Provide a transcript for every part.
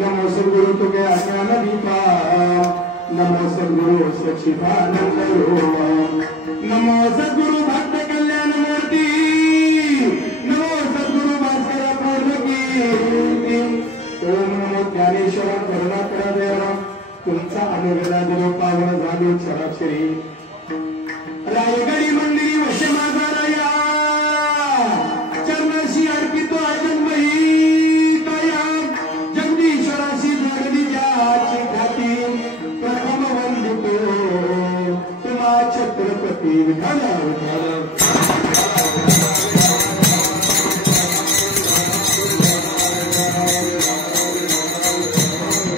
नमो सद्गुरु तुगे ज्ञान दीपा नमो सद्गुरु सच्चिदानंद रूप नमो सद्गुरु भक्त कल्याण मूर्ति नमो सद्गुरु भास्कर पूर्ण कीर्ती ओम नमो ज्ञानेश्वर करुणाकर देव तुमचा अनुग्रह दिलो पावन झालो क्षराक्षरी रायगडी मंदिरी वश माझा राया चरणाशी अर्पितो अजन्मही काया जगदीश्वराशी जोडली ज्याची खाती प्रथम वंदितो तुम्हा छत्रपती विठाल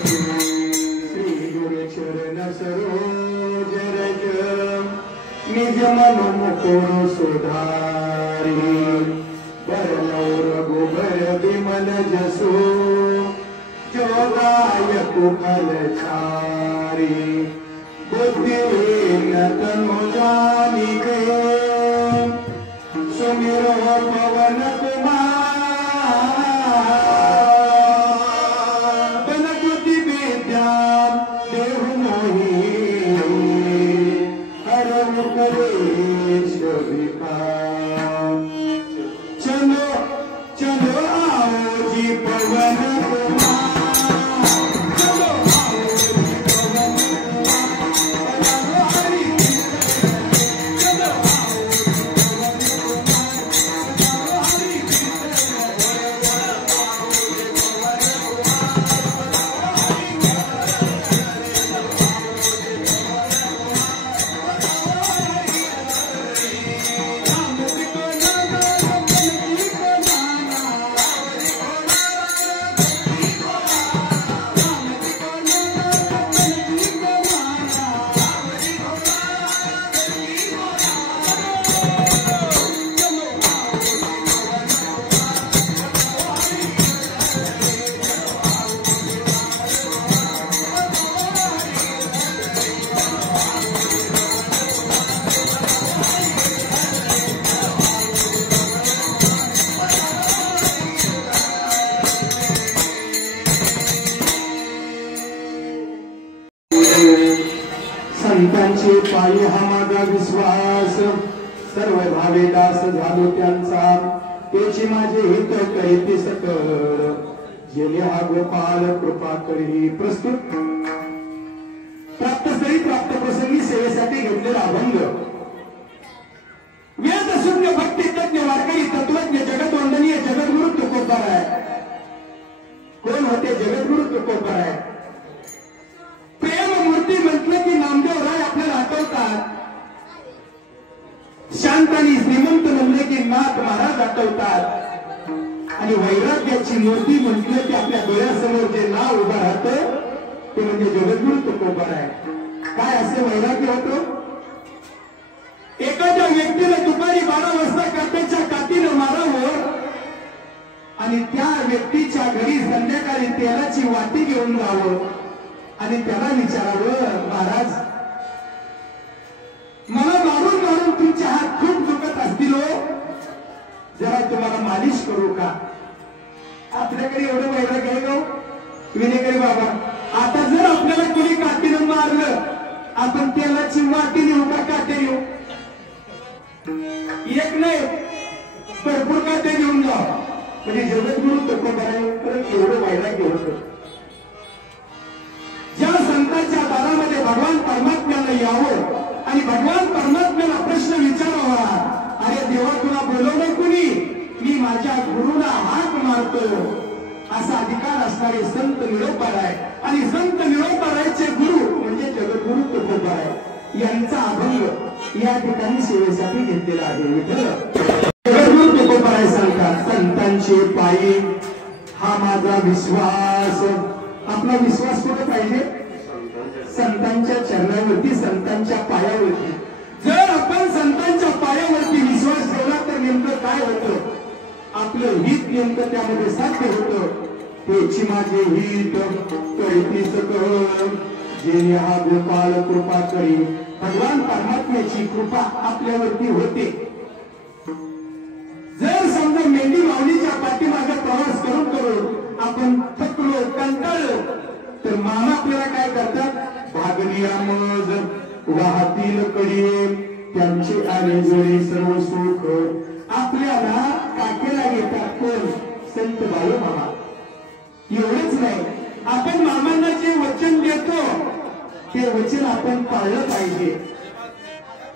श्री गुरु चरण सरोज रज निज मन मुकुर सुधारी बरनौर गोबर विमल जसो जो गायक फलचारी बुद्धिहीन तनु जानिके सुमिरो पवन कुमार बनकृति विद्या देहु मोहि हर मुकरेश विकार चलो चलो आओ जी पवन कुमार चलो आओ जी पवन कुमार हरि चलो आओ जी पवन कुमार हरि संतांचे पायी हा माझा विश्वास सर्व भावे दास झालो त्यांचा त्याची माझे हित करीती सकळ जेणे हा गोपाल कृपा करी प्रस्तुत प्राप्त स्थळी प्राप्त प्रसंगी सेवेसाठी घेतलेला अभंग वेद शून्य भक्ती तज्ञ वारकरी तत्वज्ञ जगतवंदनीय जगद्गुरु तुकोबार आहे कोण होते जगद्गुरु तुकोबार आहे प्रेम मूर्ती म्हटलं की नामदेव राय आपल्याला आठवतात शांत आणि श्रीमंत म्हणले की नाथ महाराज आठवतात आणि वैराग्याची मूर्ती म्हटलं की आपल्या डोळ्यासमोर जे नाव उभं राहतं ते म्हणजे जगद्गुरु तुकोबार आहे काय असे वैराग्य होतं एखाद्या व्यक्तीला दुपारी 12 वाजता काट्याच्या काठीनं मारावं आणि त्या व्यक्तीच्या घरी संध्याकाळी तेलाची वाटी घेऊन जावं आणि त्याला विचारावं महाराज मला मारून मारून तुमचे हात खूप दुखत असतील जरा तुम्हाला मालिश करू का आपल्याकडे एवढं वैराग्य आहे गो विनेकरी बाबा आता जर आपल्याला कोणी काठीनं मारलं आपण तेलाची वाटी नेऊ का काटे नेऊ एक नाही भरपूर काटे घेऊन जा म्हणजे जगद्गुरु तुकोबारांकडे एवढं वैराग्य होतं ज्या संतांच्या दारामध्ये भगवान परमात्म्याला यावं आणि भगवान परमात्म्याला प्रश्न विचारावा अरे देवा तुला बोलवलं कुणी मी माझ्या गुरुला हाक मारतो असा अधिकार असणारे संत निरोपार आहे आणि संत निरोपारायचे गुरु म्हणजे जगद्गुरु तुकोबार आहे यांचा अभंग या ठिकाणी सेवेसाठी घेतलेला आहे विठ्ठल जगद्गुरु तुकोबार सांगतात संतांचे पायी हा माझा विश्वास आपला विश्वास कुठे पाहिजे संतांच्या चरणावरती संतांच्या पायावरती जर आपण संतांच्या पायावरती विश्वास ठेवला तर नेमकं काय होतं आपलं हित नेमकं त्यामध्ये साध्य होतं त्याची माझे हित कळती सकळ जेणे हा गोपाल कृपा करी भगवान परमात्म्याची कृपा आपल्यावरती होते जर समजा मेंढी माऊलीच्या पाठीमागे प्रवास करून आपण थकलो कंटाळलो तर मामा आपल्याला काय करतात, भागनिया मज वाहतील कडे त्यांचे आले जोडे सर्व सुख आपल्याला काकेला घेतात. कोण? संत बाळू मामा. एवढंच नाही, आपण मामांना जे वचन देतो ते वचन आपण पाळलं पाहिजे.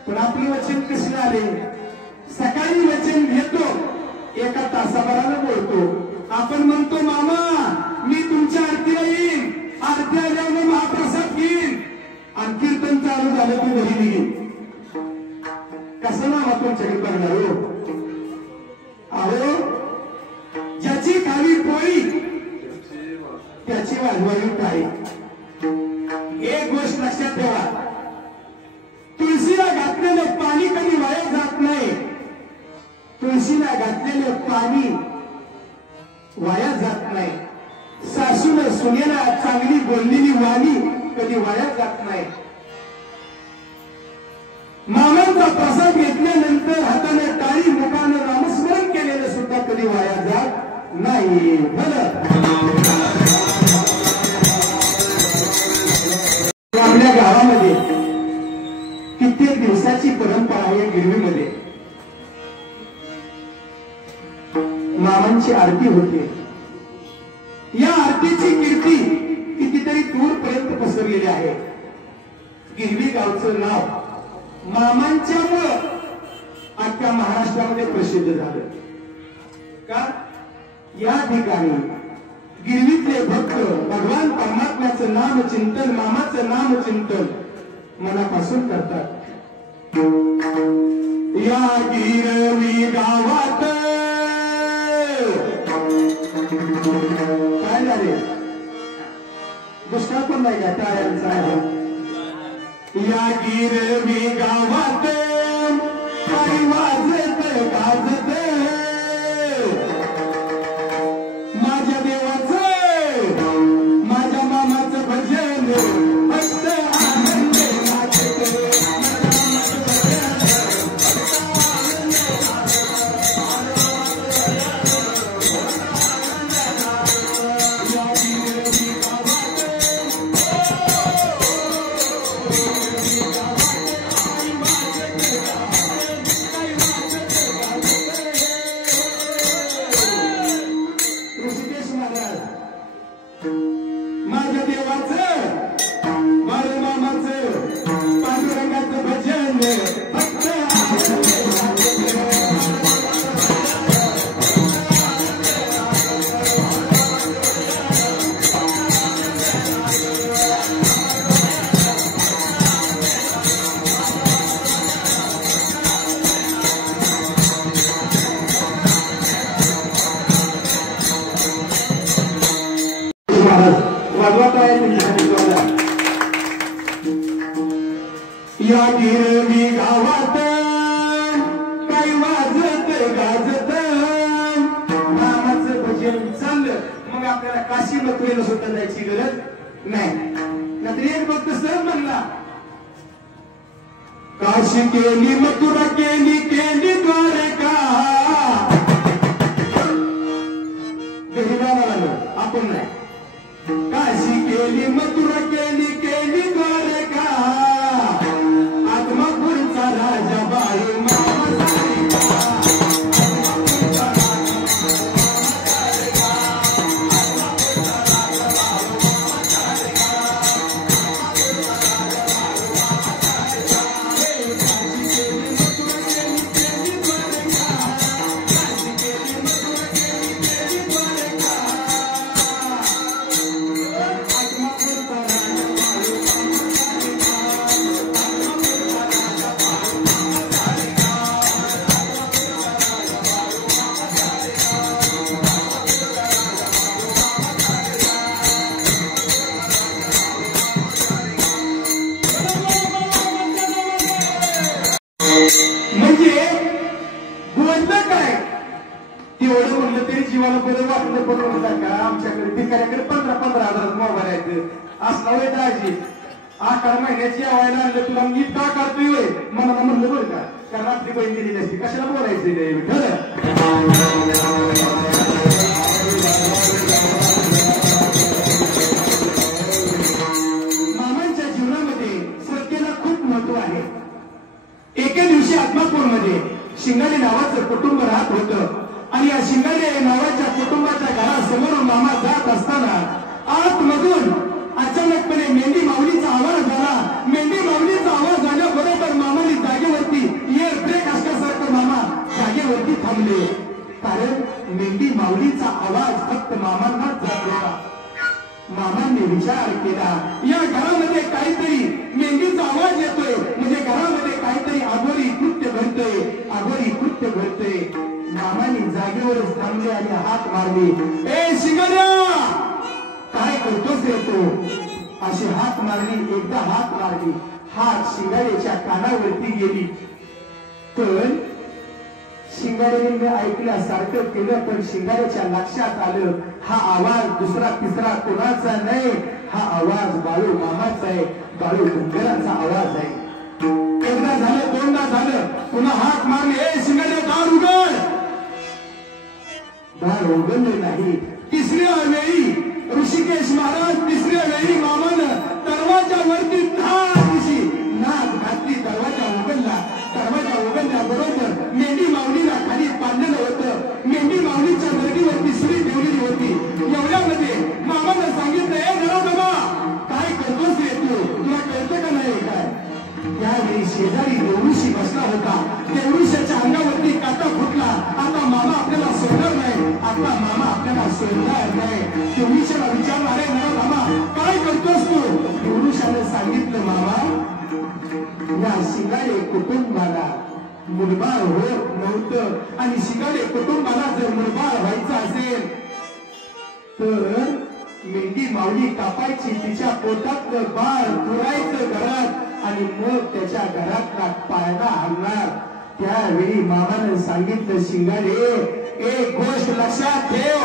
पण आपले वचन कसे आले, सकाळी वचन घेतो, एका तासाभराला बोलतो. आपण म्हणतो मामा मी तुमच्या आरतीला येईन, आरती आल्यावर महाप्रसाद घेईन, आणि कीर्तन चालू झालं की घरी निघेन. कसं नाव तुमच्याकडे बघणार हो? अहो, ज्याची खाली पोळी त्याची वाजवावी काय. एक गोष्ट लक्षात ठेवा, तुळशीला घातलेलं पाणी कधी वाया जात नाही. तुळशीला घातलेलं पाणी वाया जात नाही. सासून सुनेला चांगली बोललेली वाणी कधी वाया जात नाही. मामांचा प्रसाद घेतल्यानंतर हाताने टाळी मुखानं नामस्मरण केलेलं सुद्धा कधी वाया जात नाही. आपल्या गावामध्ये कित्येक दिवसाची परंपरा आहे. गिरवीमध्ये मामांची आरती होते. या आरतीची कीर्ती कितीतरी दूरपर्यंत पसरलेली आहे. गिरवी गावचं नाव मामांच्यामुळं अख्ख्या महाराष्ट्रामध्ये प्रसिद्ध झालं. का? या ठिकाणी गिरवीतले भक्त भगवान परमात्म्याचं नाम चिंतन, मामाचं नाम चिंतन मनापासून करतात. या गिरवी गावात काय झाले, दुष्काळ पण नाही का टाळ्यांचा आहे. या गिरवी गावात काही वाजत गाजत माझ्या देवाचं माझ्या मामाचं भजन फक्त आनंद माझ्या देवाचं माझ्या मामाचं पांडुरंगाचं भजन फक्त या गिरवी गावात काही वाजत गाजत मामाचं भजन चाललं. मग आपल्याला काशी मथुरेला सुद्धा जायची गरज नाही. नंतर एक भक्त सहज म्हणला, काशी केली मथुरा केली केली द्वारका. आपण नाही, काशी केली मथुरा केली केली द्वारका. आत्मापूरचा राजा बाई मामा जीवाला बरं वाटलं पण का आमच्याकडे भिकाऱ्याकडे 15,000 मोबाईल आहेत. असला वेळ दाजी 11 महिन्याची आवायला आणलं तुला मी का करतोय मला म्हणलं बरं का, कारण रात्री बहीण दिली नसती कशाला बोलायचं खरं. मामांनी विचार केला, या घरामध्ये काहीतरी मेंढीचा आवाज येतोय, म्हणजे घरामध्ये काहीतरी अघोरी कृत्य घडतंय, अघोरी कृत्य घडतंय. मामांनी जागेवरच थांबले आणि हात मारले. ए शिंगाड्या, काय करतोस रे तू? अशी हात मारली. एकदा हात मारली, हात शिंगाड्याच्या कानावरती गेली. पण शिंगाड्याने मी ऐकल्यासारखं केलं, पण शिंगाड्याच्या लक्षात आलं हा आवाज दुसरा तिसरा कोणाचा नाही, हा आवाज बाळू मामाचा आहे, बाळू डोंगराचा आवाज आहे. एकदा झालं, दोनदा झालं, पुन्हा हात मारले. ए शिंगाड्या, दार उघड. दार उघडले नाही. तिसऱ्या वेळी ऋषिकेश महाराज, तिसऱ्या वेळी मामानं दरवाजावरती दिशी नाक घातली. दरवाजा उघडला. दरवाजा उघडल्याबरोबर मेंढी माऊलीला खाली बांधलेलं होतं. मेंढी माऊलीच्या गर्दीवरती सुरी ठेवलेली होती. एवढ्यामध्ये मामानं सांगितलं, ए जरा काय करतोस रे तू? तुला कळतं का नाही काय? त्यावेळी शेजारी देवऋषी बसला होता. देवऋषाच्या अंगावरती काटा फुटला. आता मामा आपल्याला सोडणार नाही, आता मामा आपल्याला सोडणार नाही. देवऋषाला विचारला, अरे मामा काय करतोस तू? देवऋषाने सांगितलं, मामा या शिंगाडे कुटुंबाला मुलबाळ होत नव्हतं, आणि शिंगाडे कुटुंबाला जर मुलबाळ व्हायचं असेल तर मेंढी माऊली कापायची, तिच्या पोटातलं बाळ पुरायचं घरात, आणि मग त्याच्या घरातला पाळणा आणणार. त्यावेळी मामानं सांगितलं, शिंगाडे एक गोष्ट लक्षात ठेव,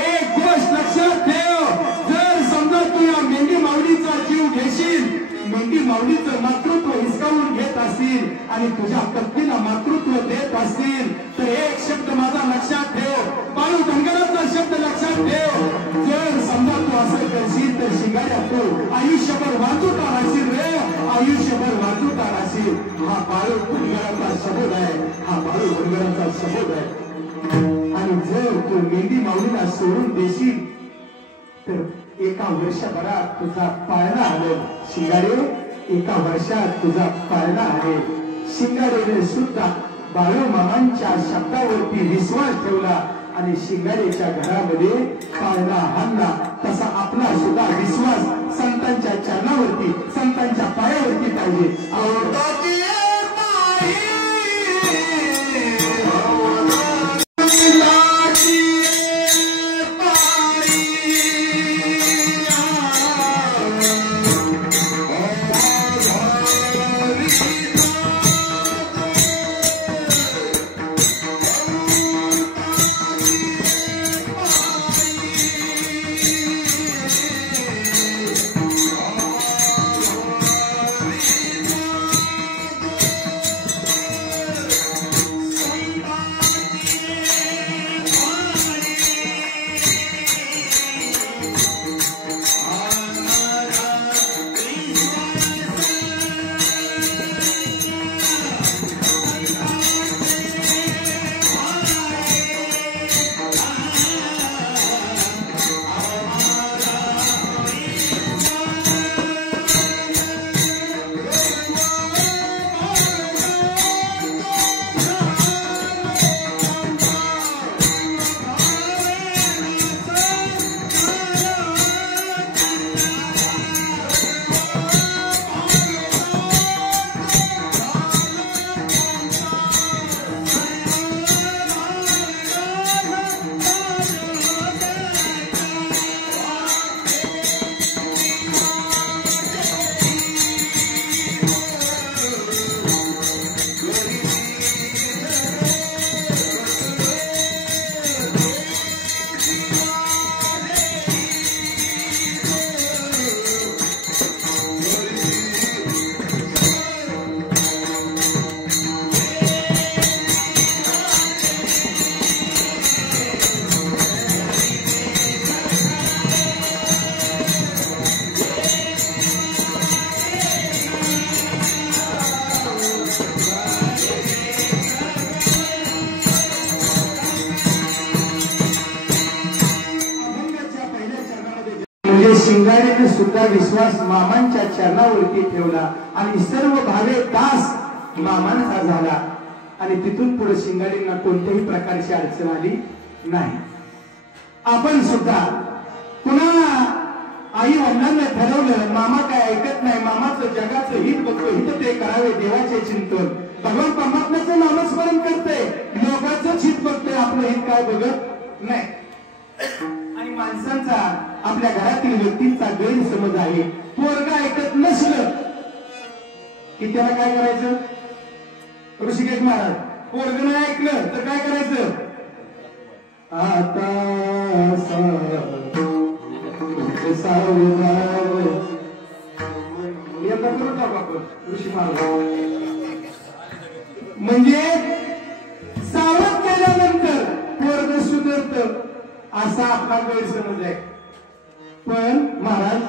एक गोष्ट लक्षात ठेव. जर समजा तू या मेंढी माऊलीचा जीव घेशील, मेंढी माऊलीचं मातृत्व हिसकावून घेत असतील आणि तुझ्या पत्नीला मातृत्व देत असतील, तर एक शब्द माझा लक्षात ठेव, बाळू धनगराचा शब्द लक्षात ठेव. जर समजा तू असं करशील तर शिंगाड्या तू आयुष्यभर वाचूता राहशील रे, आयुष्यभर वाचूता राहशील. हा बाळू धनगराचा शब्द आहे, हा बाळू धनगराचा शब्द आहे. आणि जर तू मेंढी माऊलीला सोडून देशील तर एका वर्षभरात तुझा पाळणा आहे. शिंगाडे, एका वर्षात तुझा पाळणा आहे. शिंगाडेने सुद्धा बाळू मामांच्या शब्दावरती विश्वास ठेवला आणि शिंगाडेच्या घरामध्ये पाळणा आणला. तसा आपला सुद्धा विश्वास संतांच्या चरणावरती, संतांच्या पायावरती पाहिजे. शिंगाड्याने सुद्धा विश्वास मामांच्या चरणावरती ठेवला आणि सर्व भावे दास मामांचा झाला. आणि तिथून पुढे शिंगाड्यांना कोणत्याही प्रकारची अडचण आली नाही. आपण सुद्धा पुन्हा मामा काय ऐकत नाही, मामाचं जगाचं हित बघतो, हित ते करावे देवाचे चिंतन. भगवान परमात्म्याचं नामस्मरण करते, लोकांचं हित बघतोय, आपलं हित काय बघत नाही. आणि माणसांचा आपल्या घरातील व्यक्तींचा गैरसमज आहे, पोरगा ऐकत नसलं की त्याला काय करायचं. ऋषिकेश महाराज, पोरग नाही ऐकलं तर काय करायचं. आता करू टाकू आपण ऋषी महाराज. म्हणजे सावध केल्यानंतर पोरग सुधरत असा आपला गैरसमज आहे. पण महाराज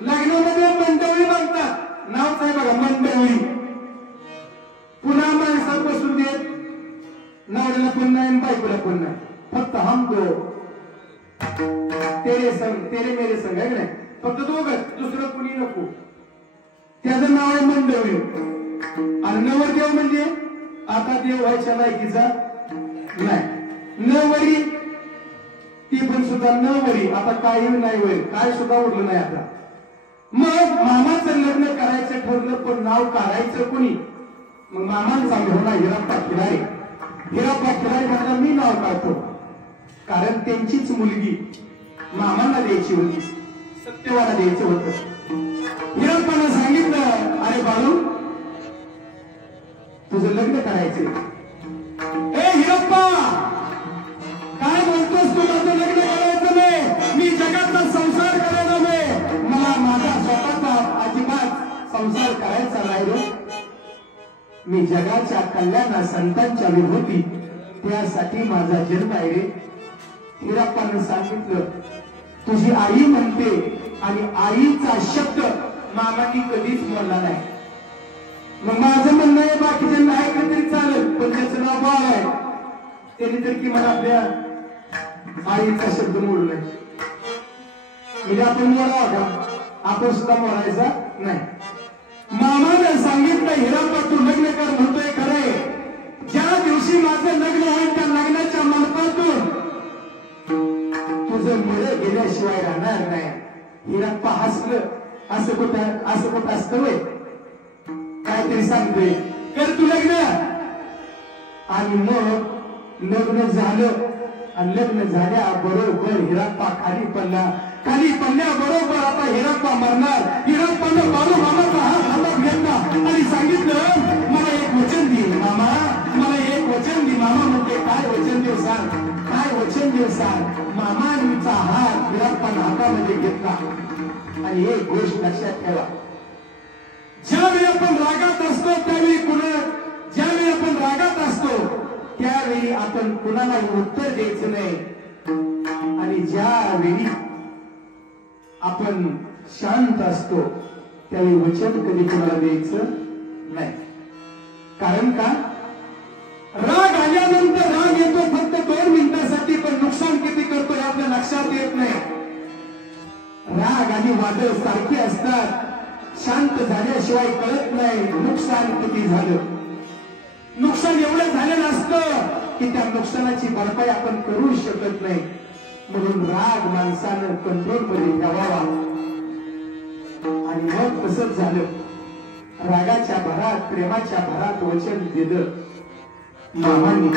लग्नामध्ये मंडळी मागतात, नावच आहे बघा मंडळी. पुन्हा माणसात बसून देत, नवऱ्याला पण नाही बायकोला पण नाही, फक्त हम दो तेरे संग तेरे मेरे संग आहे, फक्त दोघच, दुसरं कुणी नको. त्याचं नाव आहे मंडळी. आणि नवरदेव म्हणजे आता देव व्हायच्या लायकीचा नाही, नवरी ती पण सुद्धा नवरी, आता काही नाही होईल, काय सुद्धा उरलं नाही आता. मग मामाचं लग्न करायचं ठरलं, पण नाव काढायचं कोणी. मग मामांचा मेहुणा हिराप्पा खिलारे, हिराप्पा खिलारे म्हणाला मी नाव काढतो, कारण त्यांचीच मुलगी मामांना द्यायची होती, सत्यवाला द्यायचं होतं. हिराप्पानं सांगितलं, अरे बाळू तुझं लग्न करायचंय. ए हिराप्पा काय बोलतोस तू, माझं लग्न करायचं नाही, मी जगातला संसार करायला नाही, मला माझा स्वतःचा अजिबात संसार करायचा नाही रे. मी जगाच्या कल्याणा संतांच्या विभूती त्यासाठी माझा जन्म आहे रे. हिराप्पानं सांगितलं, तुझी आई म्हणते, आणि आईचा शब्द मामानी कधीच बोलला नाही. मग माझं म्हणणं आहे बाकीच्यांना ऐकलं तरी चालेल, पण त्याचं नाव बाळ आहे, त्यांनी तर किमान आपल्या आईचा शब्द मोडलाय. म्हणजे आपण मोडावा का, आपण सुद्धा मोडायचा नाही. मामानं सांगितलं, हिराप्पा तू लग्न कर म्हणतोय खरंय, ज्या दिवशी माझं लग्न होईल त्या लग्नाच्या मंडपातून तुझं मुळे गेल्याशिवाय राहणार नाही. हिराप्पा हसलं, असं कुठं असतं वय, काहीतरी सांगतोय, कर तू लग्न. आणि मग लग्न झालं, आणि लग्न झाल्या बरोबर हिराप्पा खाली पडला. खाली पडल्याबरोबर आता हिराप्पा मरणार. हिराप्पानं बालू मामाचा हात हातात घेतला आणि सांगितलं, मला एक वचन दे मामा, मला एक वचन दे. मामा म्हणते, काय वचन देऊ सांग, काय वचन देऊ सांग. मामांचा हात हिराप्पानं हातामध्ये घेतला. आणि एक गोष्ट लक्षात ठेवा, ज्यावेळी आपण रागात असतो त्यावेळी ज्यावेळी आपण रागात असतो त्यावेळी आपण कुणाला उत्तर द्यायचं नाही, आणि ज्यावेळी आपण शांत असतो त्यावेळी वचन कधी कुणाला द्यायचं नाही. कारण का, राग आल्यानंतर राग येतो फक्त 2 मिनिटासाठी, पण नुकसान किती करतो हे आपल्या लक्षात येत नाही. राग आणि वादळ सारखी असतात, शांत झाल्याशिवाय कळत नाही नुकसान किती झालं. नुकसान एवढं झालेलं असतं की त्या नुकसानाची भरपाई आपण करू शकत नाही. म्हणून राग माणसानं कंट्रोल मध्ये ठेवावा. आणि मग तसंच झालं, रागाच्या भरात प्रेमाच्या भरात वचन दिलं मामांनी.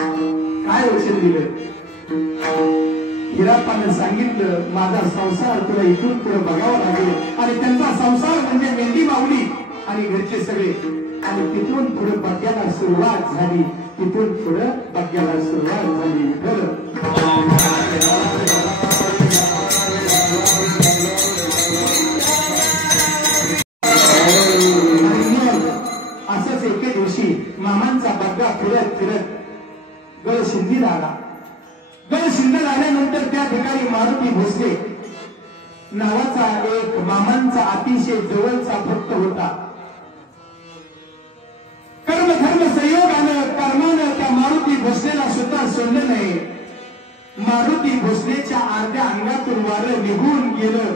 काय वचन दिलं, हिराप्पानं सांगितलं, माझा संसार तुला इथून पुढे बघावा लागेल. आणि त्यांचा संसार म्हणजे मेंढी माऊली आणि घरचे सगळे. आणि तिथून पुढे बग्याला सुरुवात झाली, तिथून पुढे बग्याला सुरुवात झाली. असंच एके दिवशी मामांचा बग्गा फिरत फिरत गळशिंदीला आला. गळशिंदीला आल्यानंतर त्या ठिकाणी मारुती भोसले नावाचा एक मामांचा अतिशय जवळचा भक्त होता. कर्म धर्म संयोगानं कर्मानं त्या मारुती भोसलेला सुद्धा सोडलं नाही. मारुती भोसलेच्या अर्ध्या अंगातून वारं निघून गेलं.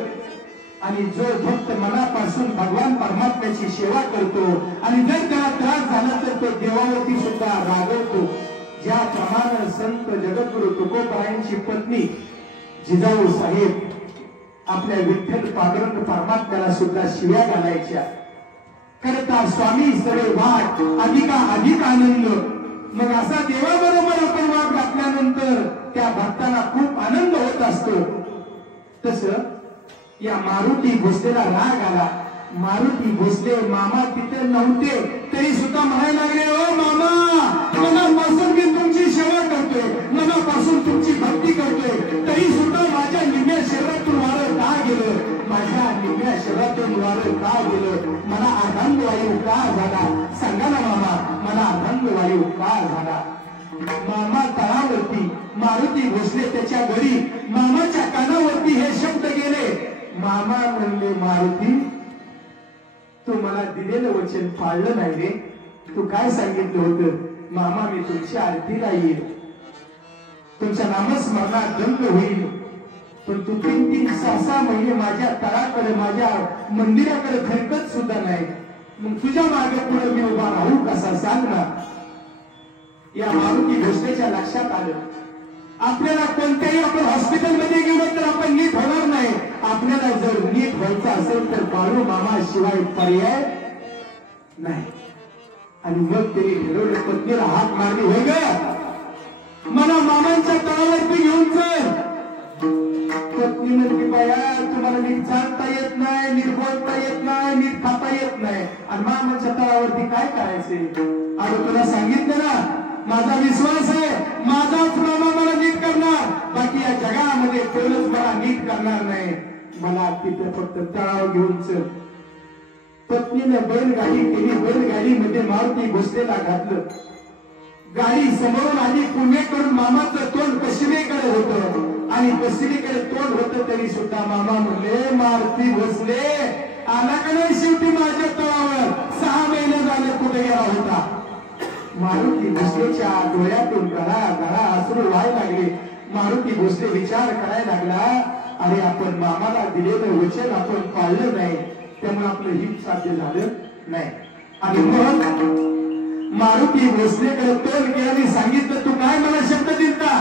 आणि जो भक्त मनापासून भगवान परमात्म्याची सेवा करतो आणि जर त्याला त्रास झाला तर तो देवावरती सुद्धा रागवतो. ज्याप्रमाणे संत जगद्गुरु तुकोबारायांची पत्नी जिजाऊ साहेब आपल्या विठ्ठल पांडुरंग परमात्म्याला सुद्धा शिव्या घालायच्या. करता स्वामी सरे वाट अधिका अधिक आनंद. मग असा देवाबरोबर आपण वाट घातल्यानंतर त्या भक्ताला खूप आनंद होत असतो. तसं या मारुती भोसलेला राग आला. मारुती भोसले मामा तिथे नव्हते तरी सुद्धा म्हणायला लागले, ओ मामा, मनापासून मी तुमची सेवा करतोय, मनापासून तुमची भक्ती करतोय, तरी सुद्धा माझ्या निम्या शरीरातून वारं का गेलं, माझ्या निम्या शरीरातून वारं का गेलं, मला अर्धांग वायू का झाला, सांगा ना मामा, मला अर्धांग वायू का झाला. मामा तळावरती मारुती भोसले त्याच्या घरी मामाच्या कानावरती हे शब्द गेले. मामा म्हणले, मारुती, तू मला दिलेलं वचन पाळलं नाही रे. तू काय सांगितलं होतं? मामा, मी तुमच्या आरतीला येईल, तुमच्या नामस्मरणात दंग होईल, पण तू 3-6 महिने माझ्या तळाकडे, माझ्या मंदिराकडे फिरकत सुद्धा नाही. मग तुझ्या मागे पुढे मी उभा राहू कसा, सांग ना. या मारुती भोसलेच्या लक्षात आलं, आपल्याला कोणत्याही आपण हॉस्पिटलमध्ये गेलो तर आपण नीट होणार नाही. आपल्याला जर नीट व्हायचं असेल तर बाळू मामा शिवाय पर्याय नाही. आणि मग त्यांनी ठरवलं, पत्नीला हात मारली, होय ग, मला मामांच्या तळावरती घेऊन चल. पत्नी म्हणते, बाया, तुम्हाला नीट चालता येत नाही, नीट बोलता येत नाही, नीट खाता येत नाही, आणि मामांच्या तळावरती काय करायचे? अरे तुला सांगितलं ना, माझा विश्वास आहे, माझाच मामा मला नीट करणार, बाकी या जगामध्ये कोणच मला नीट करणार नाही. मला तिथे फक्त तळाव घेऊन चल. पत्नीने बैलगाडी केली. बैलगाडीमध्ये मारुती भोसलेला घातलं. गाडी समोरून आली. पुणेकडून मामाचं तोंड पश्चिमेकडे होतं आणि पश्चिमेकडे तोंड होतं तरी सुद्धा मामा म्हणले, मारुती भोसले आला का नाही शेवटी माझ्या तळावर? 6 महिने झाले कुठे गेला होता? मारुती भोसलेच्या डोळ्यातून गळा अश्रू व्हायला लागले. मारुती भोसले विचार करायला लागला, अरे आपण मामाला दिलेलं वचन आपण पाळलं नाही, त्यामुळे आपलं हित साध्य झालं नाही. आणि मग मारुती भोसलेकडे तोंड केल्याने सांगितलं, तू काय मला शब्द दिलता?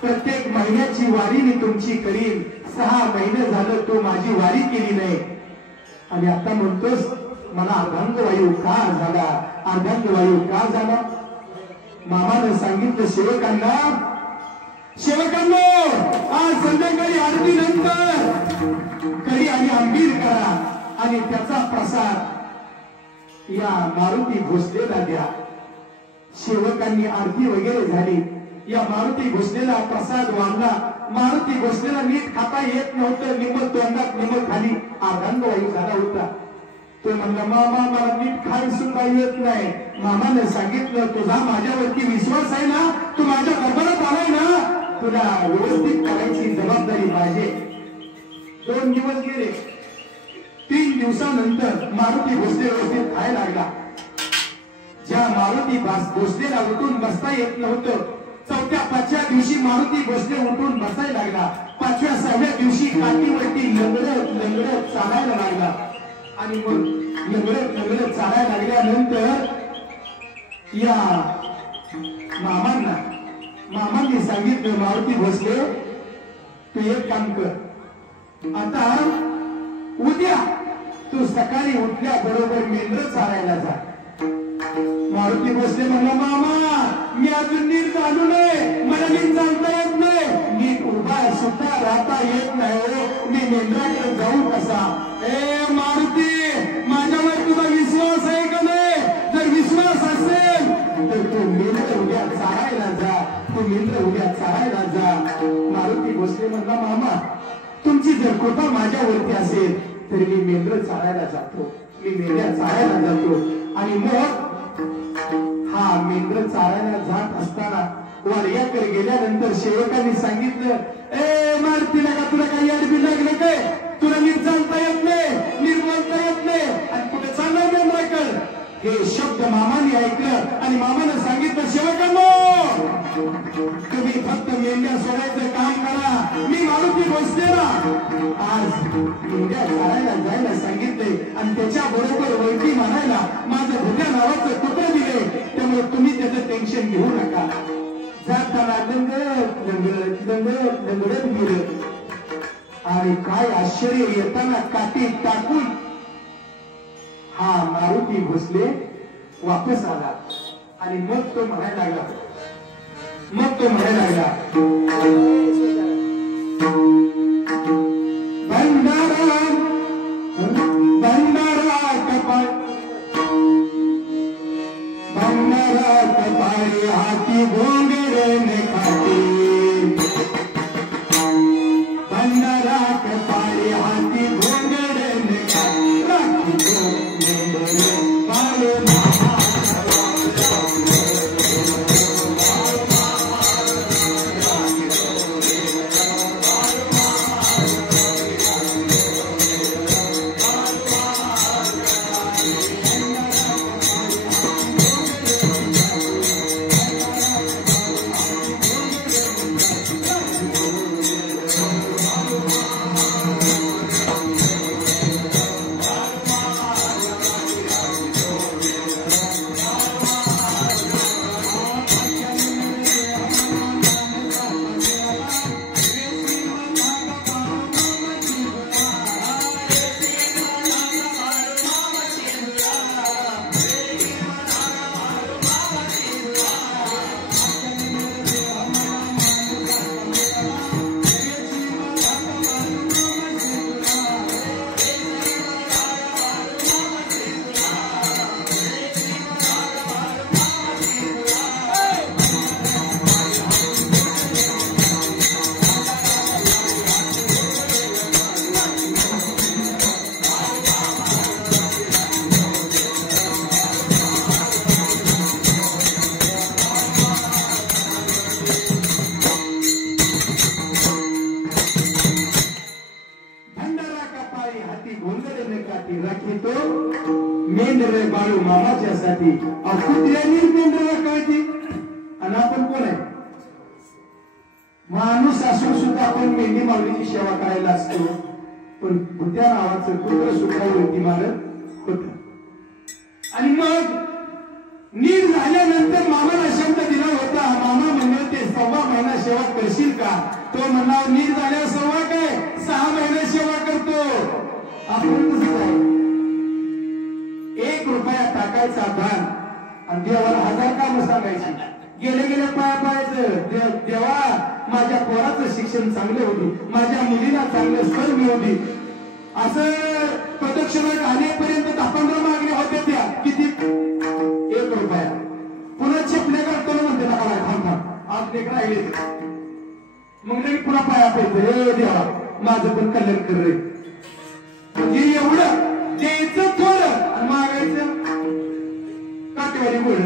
प्रत्येक महिन्याची वारी मी तुमची करीन. 6 महिने झालं तू माझी वारी केली नाही, आणि आता म्हणतोस मला अर्धांग वायू का झाला, अर्धांग वायू का झाला? मामाने सांगितलं, सेवकांनो, आज संध्याकाळी आरती नंतर करी आणि आंबीर करा आणि त्याचा प्रसाद या मारुती भोसलेला द्या. सेवकांनी आरती वगैरे झाली. या मारुती भोसलेला प्रसाद वाढला. मारुती भोसलेला नीट खाता येत नव्हतं, निम्म तोंडात निम्म खाली अर्धांग वायू झाला होता. तो म्हणला, मामा, मला नीट खाय सुद्धा येत नाही. मामाने सांगितलं, तुझा माझ्यावरती विश्वास आहे ना, तू माझ्या दरबारात आलाय ना, तुला व्यवस्थित करायची जबाबदारी पाहिजे. 2 दिवस गेले. 3 दिवसानंतर मारुती भोसले व्यवस्थित खायला लागला. ज्या मारुती भोसलेला उठून बसता येत नव्हतं, 4थ्या-5व्या दिवशी मारुती भोसले उठून बसायला लागला. 5व्या-6व्या दिवशी काठीवरती लंगडत चालायला लागला. आणि मग लंगडत चालायला लागल्यानंतर या मामांनी सांगितलं, मारुती भोसले, तू एक काम कर, आता उद्या तू सकाळी उठल्याबरोबर मेंढर चालायला जा. मारुती भोसले म्हणला, मामा, मी अजून नीट झालो नाही, मला नीट चालता येत नाही, नीट उभा सुद्धा राहता येत नाही, मी मेंढराकडे जाऊ कसा? ए मारुती, माझ्यावर तुझा विश्वास आहे का नाही? जर विश्वास असेल तर तू मेंढर उद्या चालायला जा, तू मेंढर उद्या चालायला जा. मारुती भोसले म्हणला, मामा, तुमची जर कृपा माझ्यावरती असेल तरी मी मेंढर चालायला जातो, मी मेंढ्या चालायला जातो. आणि मग हा मेंढर चालायला जात असताना वाड्याकडे गेल्यानंतर सेवकांनी सांगितलं, ए मारुतीला, का तुला काही अडबी लागलं काय? तुला नीट चालता येत नाही, नीट बोलता येत नाही, आणि कुठे चाललाय मेंढराकडे? हे शब्द मामाने ऐकलं आणि मामाने सांगितलं, सेवकांनो, तुम्ही फक्त मेंढ्या सोडायचं काम करा. मी मारुती भोसलेला आज मेंढ्या चालायला जायला सांगितले आणि त्याच्या बरोबर वैठी म्हणायला माझं भुग्या नावाचं कुत्र दिले, त्यामुळे तुम्ही त्याचं टेन्शन घेऊ नका. जाताना लंगडत गेलं. आणि काय आश्चर्य, येताना काठी टाकून हा मारुती भोसले वापस आला. आणि मग तो म्हणायला लागला भंडारा कपाळी हाती घोंगडे खाती, भंडारा कपाळी हाती घोंगडे राखीतो मेंढरे बाळू मामाच्यासाठी. कुत्र्यानी मेंढराला कळती. आणि आपण कोण आहे? माणूस असून सुद्धा आपण मेंढी माऊलीची सेवा करायला असतो. पण भुत्या नावाचं कुत्र सुद्धा वरती मारत होत. आणि मग नीट झाल्यानंतर मामाला शब्द दिला होता. मामा म्हणले ते 1.25 महिना सेवा करशील का? तो म्हणला नीट झाल्यावर सव्वा काय 6 महिने सेवा करतो. आपण कसं आहे, 1 रुपया टाकायचा दान आणि देवाला 1000 कामं सांगायची. गेले गेले पाया पायाचं देवा माझ्या पोराचं शिक्षण चांगले होते, माझ्या मुलीला चांगलं स्थळ मिळवली, असं प्रदक्षिणा घालेपर्यंत 10-15 मागण्या होत्या. त्या किती? 1 रुपया. पुन्हा चेपले करतो म्हणते ना मला थांब आज लेकर राहिले. मग नाही पुन्हा पाया पाहिजे, हे देवा माझं पण कल्याण कर रे. म्हणजे एवढं द्यायचं थोडं आणि मागायचं काटेवाडी गोड.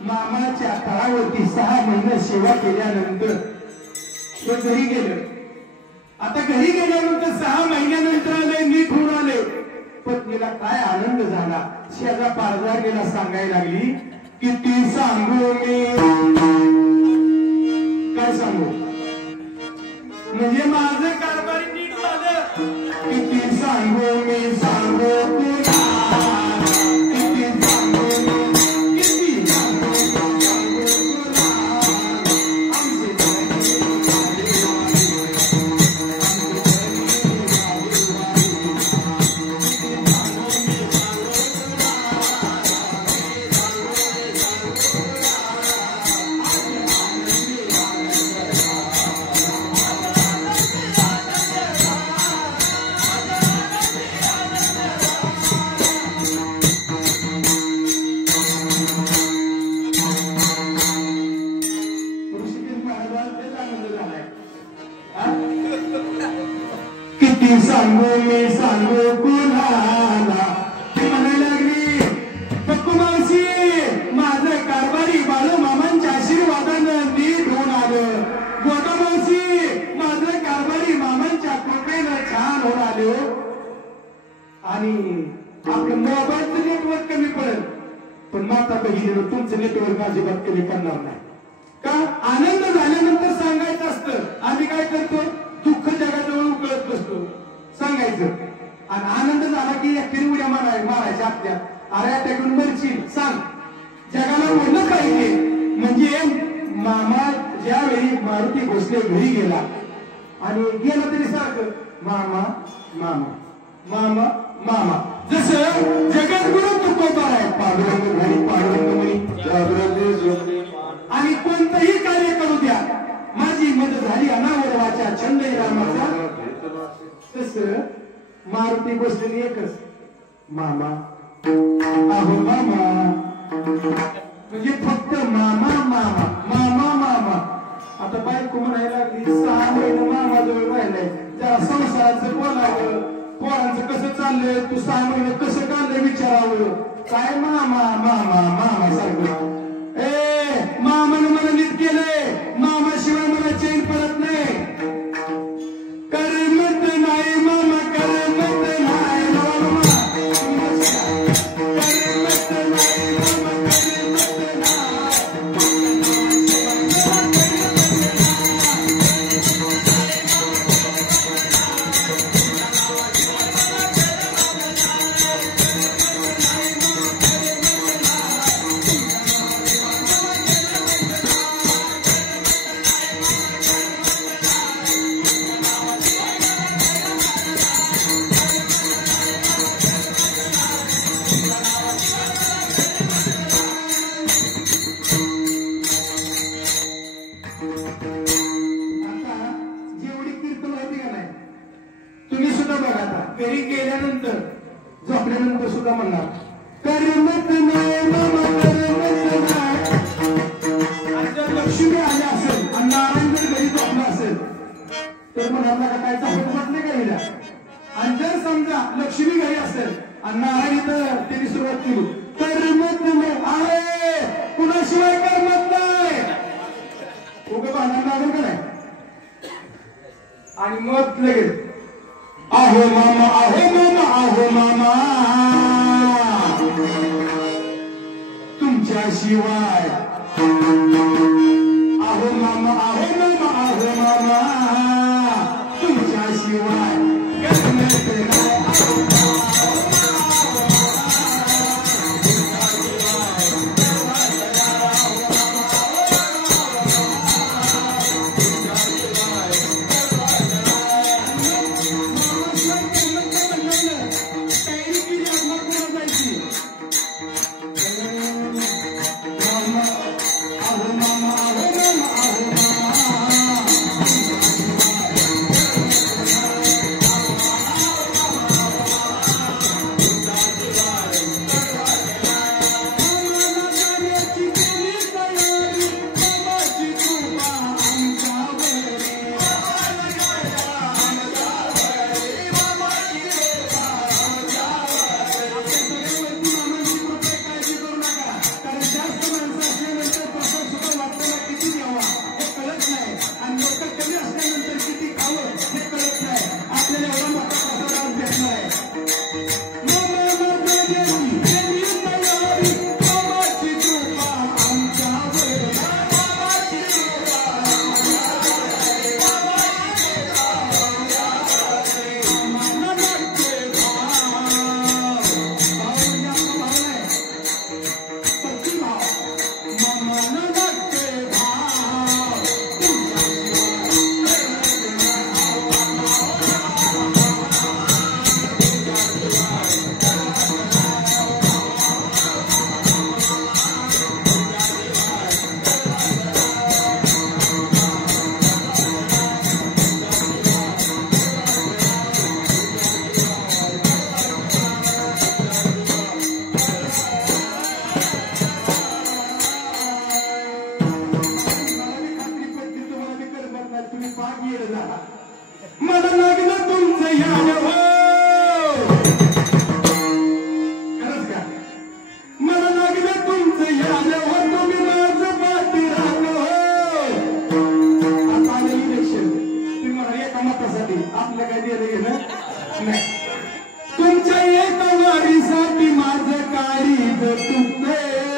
मामाच्या तळावरती 6 महिने सेवा केल्यानंतर तो घरी गेले. आता घरी गेल्यानंतर 6 महिन्यानंतर आले, नीट होऊन आले. पत्नीला काय आनंद झाला. शेजा पारजागेला सांगायला लागली, किती सांगू मी, काय सांगू, म्हणजे माझं कारभारी नीट झालं. किती सांगू मी, सांगू तुला, किती सांगू मी, किती सांगू तुला. किती सांगू मी, सांगू कुणाला. ती म्हणायला लागली, पक्कू मावशी माझं कारभारी बाळू मामांच्या आशीर्वादानं नीट होऊन आलं. गोदा मावशी माझं कारभारी मामांच्या कृपेनं छान होऊन आलो. आणि आपलं मोबाईलचं नेटवर्क कमी पडेल, पण माता बहिणीनं तुमचं नेटवर्क अजिबात कमी करणार नाही. का? आनंद झाल्यानंतर सांगायचं असतं. आम्ही काय करतो, दुःख जगाजवळ उकळत बसतो सांगायचं आणि आनंद झाला की एकटीने उड्या मारायच्या आपल्या अरे त्याकडून मरशील सांग जगाला बोललं पाहिजे म्हणजे मामा ज्यावेळी मारुती भोसले घरी गेला आणि गेला तरी सारखं मामा मामा मामा मामा जसं जगद्गुरु तुकोबा आहे पांडुरंग घरी पांडुरंग म्हणी आणि कोणतंही कार्य करू द्या माझी मदत झाली अनावरवाच्या छंद रामाचा तसं मारुती बसलेली एकच मामा अहो मामा म्हणजे फक्त मामा मामा मामा मामा आता बायको म्हणायला लागली 6 महिने मामा जवळ राहिलाय जरा संसाराचं बोलावं पोरांचं कसं चाललंय तू 6 महिने कसं काढलंय विचारावं काय मामा मामा मामा सारखं मामानं मला नीट केलंय मामाशिवाय मला चैन पडत नाही करमत नाही मामा करमत नाही घरी गेल्यानंतर झोपल्यानंतर सुद्धा म्हणणार करमत नाही मामा करमत नाही आणि जर लक्ष्मी आले असेल आणि नारायण जर घरी झोपला असेल तर म्हणाला का काय झोपत नाही का हिला आणि जर समजा लक्ष्मी घरी असेल आणि नारायण इथं त्यांनी सुरुवात केली करमत नाही आहे कुणाशिवाय करमत नाही उभं भांडण लागेल का नाही आणि मग लगेच आहो मामा आहो मामा तुमच्याशिवाय आहो मामा तुमच्याशिवाय करमत नाही मला लागलं तुमचं याड हो खरंच का मला लागलं तुमचं याड हो तुम्ही माझं पाठी राहतो आता आलं इलेक्शन तुम्ही मला एका मतासाठी आपलं काय दिलं गेलं नाही तुमच्या एका वारीसाठी माझं काळीज तुटतंय